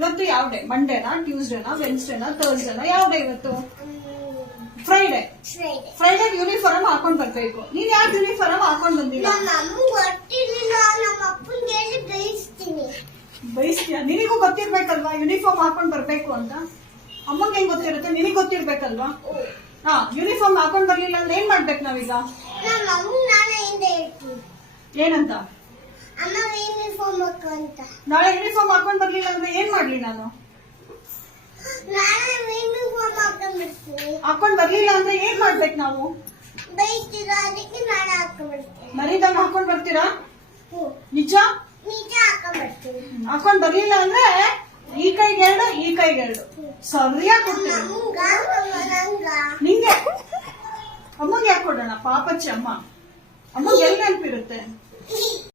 ಇವತ್ತು ಯಾವ ಡೇ ಮಂಡೇನಾ ಟ್ಯೂಸ್ಡೇನಾ ವೆನ್ಸ್ಡೇನಾ ಥರ್ಸ್ಡೇನಾ ಯಾವ ಡೇ ಇವತ್ತು? ಫ್ರೈಡೆ ಫ್ರೈಡೇ ಯೂನಿಫಾರ್ಮ್ ಹಾಕೊಂಡ್ ಬರ್ಬೇಕು. ನೀನ್ ಯಾಕೆ ಯೂನಿಫಾರ್ಮ್ ಹಾಕೊಂಡ್ ಬಂದಿಲ್ಲ? ಬಯಸ್ತೀಯ ನಿನಗೂ ಗೊತ್ತಿರ್ಬೇಕಲ್ವಾ ಯೂನಿಫಾರ್ಮ್ ಹಾಕೊಂಡ್ ಬರ್ಬೇಕು ಅಂತ? ಅಮ್ಮಂಗೆ ಹೆಂಗ್ ಗೊತ್ತಿರುತ್ತೆ? ನಿನಗ್ ಗೊತ್ತಿರ್ಬೇಕಲ್ವಾ? ಹಾ ಯೂನಿಫಾರ್ಮ್ ಹಾಕೊಂಡ್ ಬರ್ಲಿಲ್ಲ ಅಂದ್ರೆ ಏನ್ ಮಾಡ್ಬೇಕು ನಾವೀಗ? ಏನಂತ? ನಾಳೆ ಯೂನಿಫಾರ್ಮ್ ಹಾಕೊಂಡ್ ಬರ್ಲಿಲ್ಲ ಅಂದ್ರೆ ಮಾಡ್ಲಿ ನಾನು. ಹಾಕೊಂಡ್ ಬರ್ಲಿಲ್ಲ ಅಂದ್ರೆ ಏನ್ ಮಾಡ್ಬೇಕು ನಾವು? ಮರಿದಾಗ ಹಾಕೊಂಡ್ ಬರ್ತೀರಾ? ನಿಜ? ಹಾಕೊಂಡ್ ಬರ್ಲಿಲ್ಲ ಅಂದ್ರೆ ಈ ಕೈಗೆ ಎರಡು ಈ ಕೈಗೆ ಎರಡು. ಸರಿಯಾಗಿ ನಮ್ಮ ಕೊಡ್ತೀನಿ ನಿಂಗೆ? ಅಮ್ಮಂಗೆ ಯಾಕೆ ಕೊಡೋಣ? ಪಾಪಚ್ಚಿ ಅಮ್ಮ. ಅಮ್ಮಂಗೆ ಎಲ್ಲಿ ನೆನಪಿರುತ್ತೆ?